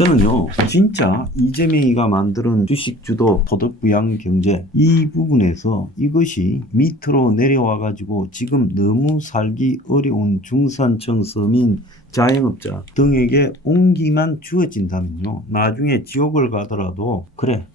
저는요, 진짜 이재명이가 만드는 주식주도 소득부양 경제 이 부분에서 이것이 밑으로 내려와가지고 지금 너무 살기 어려운 중산층 서민 자영업자 등에게 온기만 주어진다면요, 나중에 지옥을 가더라도 그래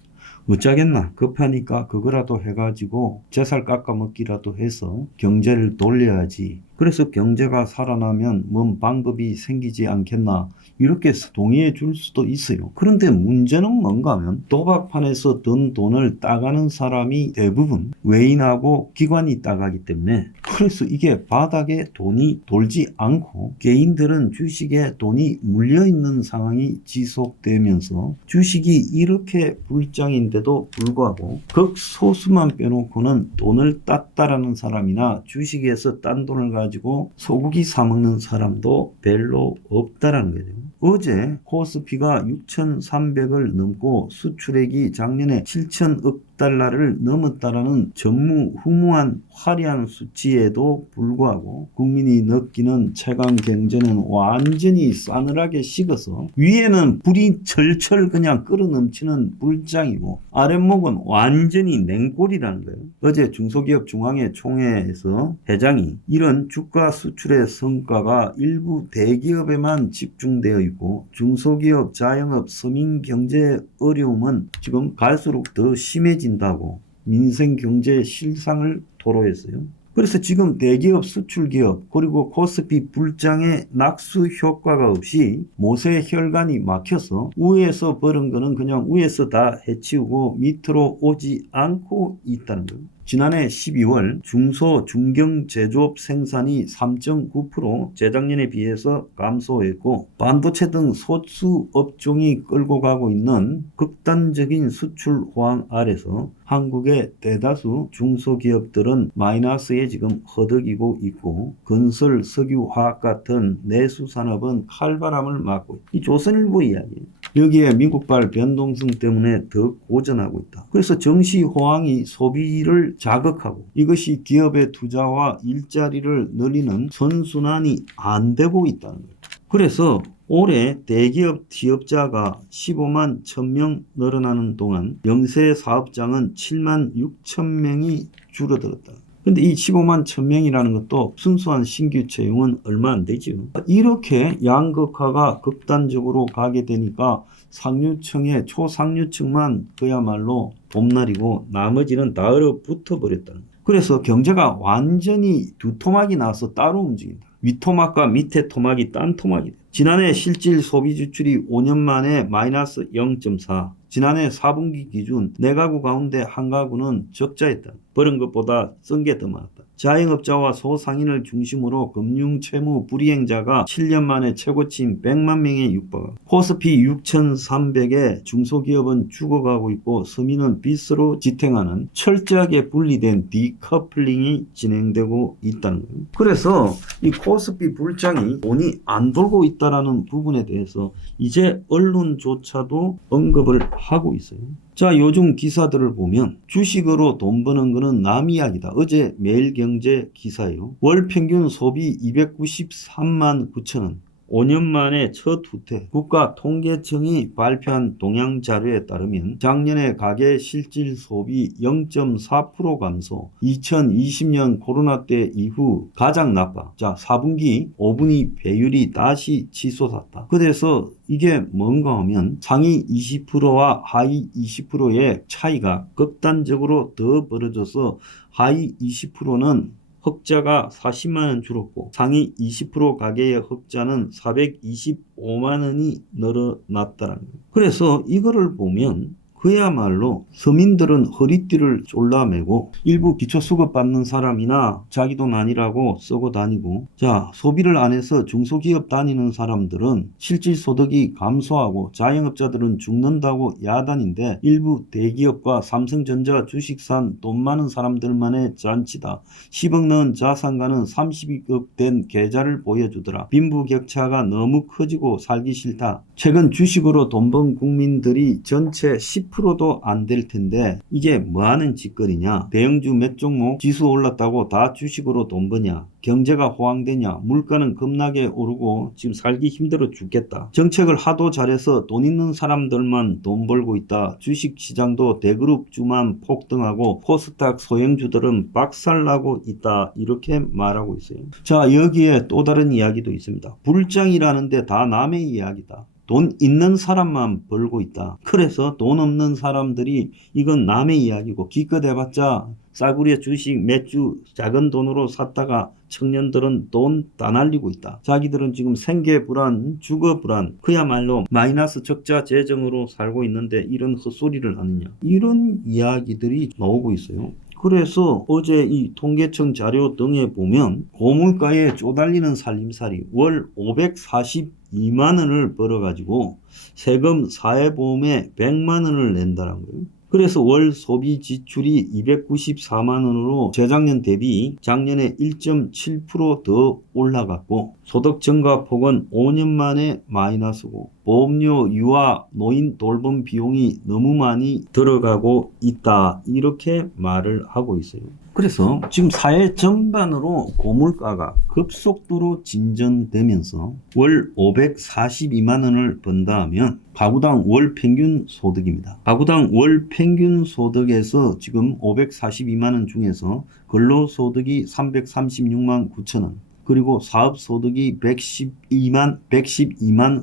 어쩌겠나 급하니까 그거라도 해가지고 제살 깎아먹기라도 해서 경제를 돌려야지. 그래서 경제가 살아나면 뭔 방법이 생기지 않겠나 이렇게 동의해 줄 수도 있어요. 그런데 문제는 뭔가 하면 도박판에서 든 돈을 따가는 사람이 대부분 외인하고 기관이 따가기 때문에, 그래서 이게 바닥에 돈이 돌지 않고 개인들은 주식에 돈이 물려있는 상황이 지속되면서 주식이 이렇게 불장인데도 불구하고 극소수만 빼놓고는 돈을 땄다라는 사람이나 주식에서 딴 돈을 가지고 소고기 사먹는 사람도 별로 없다라는 거죠. 어제 코스피가 6,300을 넘고 수출액이 작년에 7천억 달러를 넘었다라는 전무후무한 화려한 수치에도 불구하고 국민이 느끼는 최강 경제는 완전히 싸늘하게 식어서 위에는 불이 철철 그냥 끓어넘치는 불장이고 아랫목은 완전히 냉골이라는 거예요. 어제 중소기업 중앙회 총회에서 회장이 이런 주가 수출의 성과가 일부 대기업에만 집중되어 있고 중소기업, 자영업, 서민 경제 어려움은 지금 갈수록 더 심해진다고 민생 경제 실상을 토로했어요. 그래서 지금 대기업, 수출기업 그리고 코스피 불장의 낙수 효과가 없이 모세 혈관이 막혀서 위에서 벌은 거는 그냥 위에서 다 해치우고 밑으로 오지 않고 있다는 거예요. 지난해 12월 중소 중견 제조업 생산이 3.9% 재작년에 비해서 감소했고 반도체 등 소수 업종이 끌고 가고 있는 극단적인 수출 호황 아래서 한국의 대다수 중소기업들은 마이너스에 지금 허덕이고 있고 건설, 석유, 화학 같은 내수 산업은 칼바람을 맞고 이 조선일보 이야기예요. 여기에 미국발 변동성 때문에 더 고전하고 있다. 그래서 정시 호황이 소비를 자극하고 이것이 기업의 투자와 일자리를 늘리는 선순환이 안 되고 있다는 거예요. 그래서 올해 대기업 취업자가 15만 1000명 늘어나는 동안 영세 사업장은 7만 6천 명이 줄어들었다. 근데 이 15만 1000명이라는 것도 순수한 신규 채용은 얼마 안 되죠. 이렇게 양극화가 극단적으로 가게 되니까 상류층의 초상류층만 그야말로 봄날이고 나머지는 다 얼어붙어 버렸다는 거예요. 그래서 경제가 완전히 두 토막이 나서 따로 움직인다. 윗토막과 밑에 토막이 딴 토막이다. 지난해 실질 소비 지출이 5년 만에 마이너스 0.4. 지난해 4분기 기준 4가구 가운데 1가구는 적자였다. 벌은 것보다 쓴 게 더 많았다. 자영업자와 소상인을 중심으로 금융 채무 불이행자가 7년 만에 최고치인 100만 명에 육박하고 코스피 6,300의 중소기업은 죽어가고 있고 서민은 빚으로 지탱하는 철저하게 분리된 디커플링이 진행되고 있다는 거예요. 그래서 이 코스피 불장이 돈이 안 돌고 있다는 부분에 대해서 이제 언론조차도 언급을 하고 있어요. 자, 요즘 기사들을 보면 주식으로 돈 버는 거는 남 이야기다. 어제 매일경제 기사예요. 월 평균 소비 293만 9천원. 5년 만에 첫 후퇴. 국가통계청이 발표한 동향 자료에 따르면 작년에 가계 실질 소비 0.4% 감소. 2020년 코로나 때 이후 가장 나빠. 자, 4분기 5분기 배율이 다시 치솟았다. 그래서 이게 뭔가 하면 상위 20%와 하위 20%의 차이가 극단적으로 더 벌어져서 하위 20%는 흑자가 40만 원 줄었고 상위 20% 가계의 흑자는 425만 원이 늘어났다는 거예요. 그래서 이거를 보면 그야말로 서민들은 허리띠를 졸라매고 일부 기초수급 받는 사람이나 자기 돈 아니라고 쓰고 다니고, 자, 소비를 안 해서 중소기업 다니는 사람들은 실질소득이 감소하고 자영업자들은 죽는다고 야단인데 일부 대기업과 삼성전자 주식 산 돈 많은 사람들만의 잔치다. 10억 넣은 자산가는 30억 된 계좌를 보여주더라. 빈부격차가 너무 커지고 살기 싫다. 최근 주식으로 돈 번 국민들이 전체 10% 10%도 안 될 텐데 이게 뭐하는 짓거리냐. 대형주 몇 종목 지수 올랐다고 다 주식으로 돈 버냐. 경제가 호황되냐. 물가는 겁나게 오르고 지금 살기 힘들어 죽겠다. 정책을 하도 잘해서 돈 있는 사람들만 돈 벌고 있다. 주식시장도 대그룹주만 폭등하고 코스닥 소형주들은 박살나고 있다. 이렇게 말하고 있어요. 자, 여기에 또 다른 이야기도 있습니다. 불장이라는데 다 남의 이야기다. 돈 있는 사람만 벌고 있다. 그래서 돈 없는 사람들이 이건 남의 이야기고 기껏 해봤자 싸구려 주식 몇 주 작은 돈으로 샀다가 청년들은 돈 다 날리고 있다. 자기들은 지금 생계 불안, 주거 불안, 그야말로 마이너스 적자 재정으로 살고 있는데 이런 헛소리를 하느냐. 이런 이야기들이 나오고 있어요. 그래서 어제 이 통계청 자료 등에 보면 고물가에 쪼달리는 살림살이 월 542만 원을 벌어가지고 세금 사회보험에 100만 원을 낸다는 거예요. 그래서 월 소비 지출이 294만 원으로 재작년 대비 작년에 1.7% 더 올라갔고 소득 증가 폭은 5년 만에 마이너스고 보험료, 유아, 노인 돌봄 비용이 너무 많이 들어가고 있다. 이렇게 말을 하고 있어요. 그래서 지금 사회 전반으로 고물가가 급속도로 진전되면서 월 542만 원을 번다 하면 가구당 월 평균 소득입니다. 가구당 월 평균 소득에서 지금 542만 원 중에서 근로소득이 336만 9천 원, 그리고 사업소득이 112만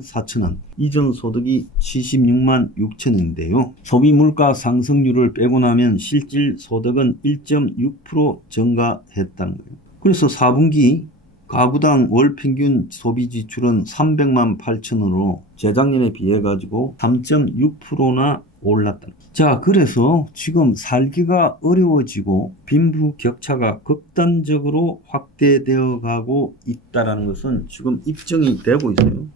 4천 원, 이전소득이 76만 6천 원인데요. 소비물가 상승률을 빼고 나면 실질 소득은 1.6% 증가했다는 거예요. 그래서 4분기 가구당 월 평균 소비 지출은 300만 8천 원으로 재작년에 비해 가지고 3.6%나 올랐다. 자, 그래서 지금 살기가 어려워지고 빈부격차가 극단적으로 확대되어 가고 있다는 것은 지금 입증이 되고 있어요.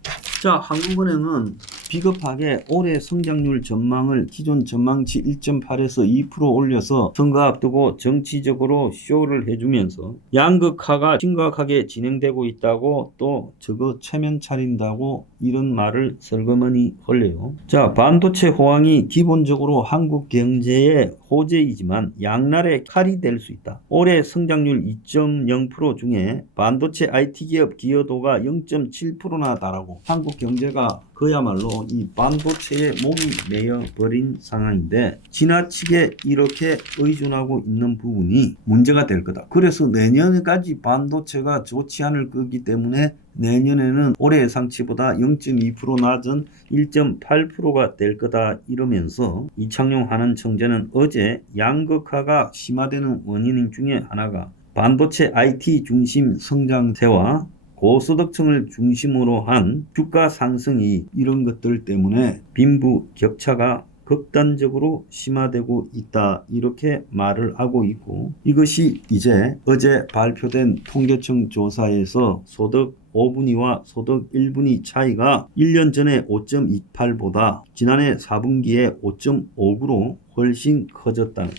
자, 한국은행은 비겁하게 올해 성장률 전망을 기존 전망치 1.8에서 2% 올려서 선거 앞두고 정치적으로 쇼를 해주면서 양극화가 심각하게 진행되고 있다고 또 저거 체면 차린다고 이런 말을 설거머니 흘려요. 자, 반도체 호황이 기본적으로 한국 경제의 호재이지만 양날의 칼이 될 수 있다. 올해 성장률 2.0% 중에 반도체 IT 기업 기여도가 0.7%나 달하고 한국 경제가 그야말로 이 반도체에 몸이 메여버린 상황인데 지나치게 이렇게 의존하고 있는 부분이 문제가 될 거다. 그래서 내년까지 반도체가 좋지 않을 거기 때문에 내년에는 올해 예상치보다 0.2% 낮은 1.8%가 될 거다 이러면서 이창용 한은총재는 어제 양극화가 심화되는 원인 중에 하나가 반도체 IT 중심 성장세와 고소득층을 중심으로 한 주가 상승이 이런 것들 때문에 빈부 격차가 극단적으로 심화되고 있다 이렇게 말을 하고 있고 이것이 이제 어제 발표된 통계청 조사에서 소득 5분위와 소득 1분위 차이가 1년 전에 5.28보다 지난해 4분기에 5.5로 훨씬 커졌다는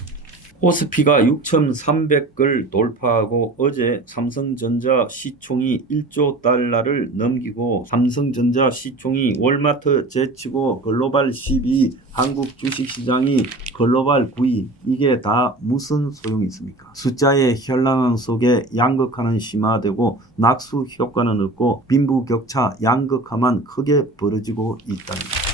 코스피가 6,300을 돌파하고 어제 삼성전자 시총이 1조 달러를 넘기고 삼성전자 시총이 월마트 제치고 글로벌 12위, 한국 주식시장이 글로벌 9위. 이게 다 무슨 소용이 있습니까? 숫자의 현란함 속에 양극화는 심화되고 낙수 효과는 없고 빈부격차 양극화만 크게 벌어지고 있다는 겁니다.